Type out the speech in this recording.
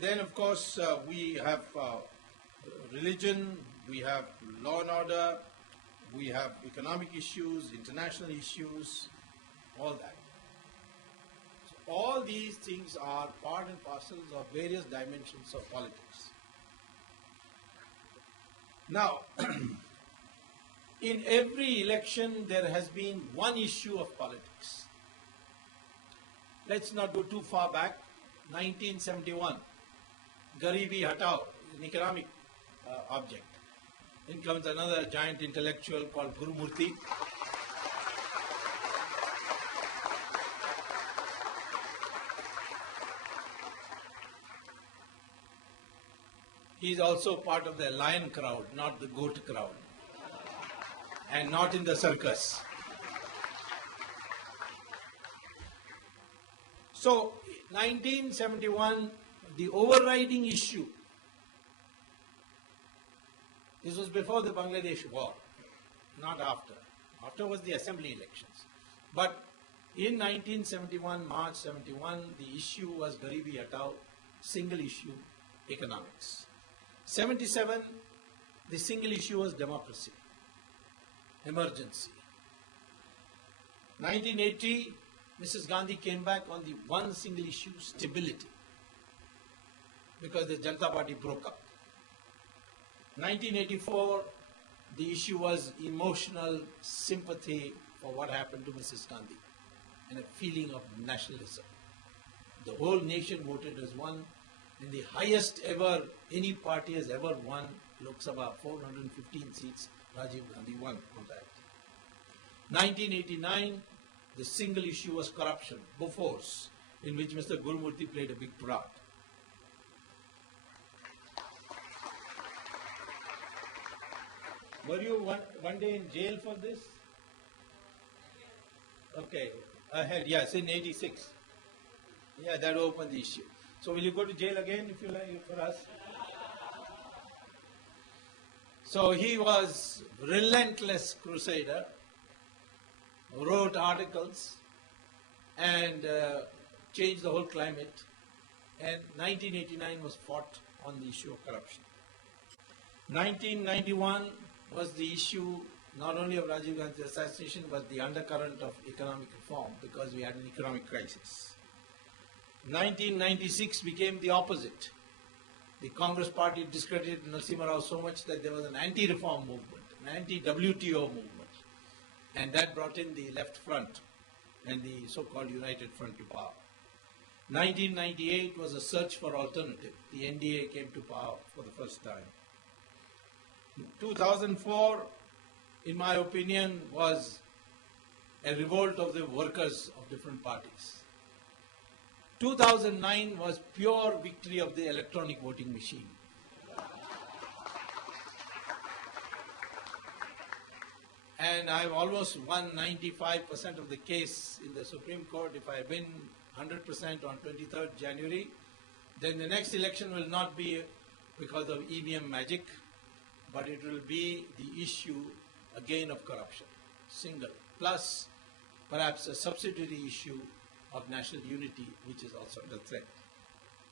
Then, of course, we have religion, we have law and order, we have economic issues, international issues, all that. So all these things are part and parcels of various dimensions of politics. Now, in every election there has been one issue of politics. Let's not go too far back. 1971, Garibi Hatao, an economic object. Then comes another giant intellectual called Guru Murthy. He is also part of the lion crowd, not the goat crowd, and not in the circus. So, 1971, the overriding issue, this was before the Bangladesh war, not after. After was the assembly elections. But in 1971, March 71, the issue was Garibi Hatao, single issue, economics. 77, the single issue was democracy, emergency. 1980, Mrs. Gandhi came back on the one single issue, stability, because the Janata Party broke up. 1984, the issue was emotional sympathy for what happened to Mrs. Gandhi and a feeling of nationalism. The whole nation voted as one, and the highest ever any party has ever won, Lok Sabha, 415 seats, Rajiv Gandhi won on that. 1989, the single issue was corruption, Bofors, in which Mr. Gurumurthy played a big part. Were you one day in jail for this? Okay, ahead, yes, in 86. Yeah, that opened the issue. So will you go to jail again if you like for us? So he was relentless crusader, wrote articles and changed the whole climate, and 1989 was fought on the issue of corruption. 1991 was the issue not only of Rajiv Gandhi's assassination but the undercurrent of economic reform, because we had an economic crisis. 1996 became the opposite. The Congress party discredited Narasimha Rao so much that there was an anti-reform movement, an anti-WTO movement, and that brought in the left front and the so-called United Front to power. 1998 was a search for alternative. The NDA came to power for the first time. 2004, in my opinion, was a revolt of the workers of different parties. 2009 was pure victory of the electronic voting machine. And I've almost won 95% of the case in the Supreme Court. If I win 100% on 23rd January, then the next election will not be because of EVM magic, but it will be the issue again of corruption, single, plus perhaps a subsidiary issue of national unity, which is also under threat.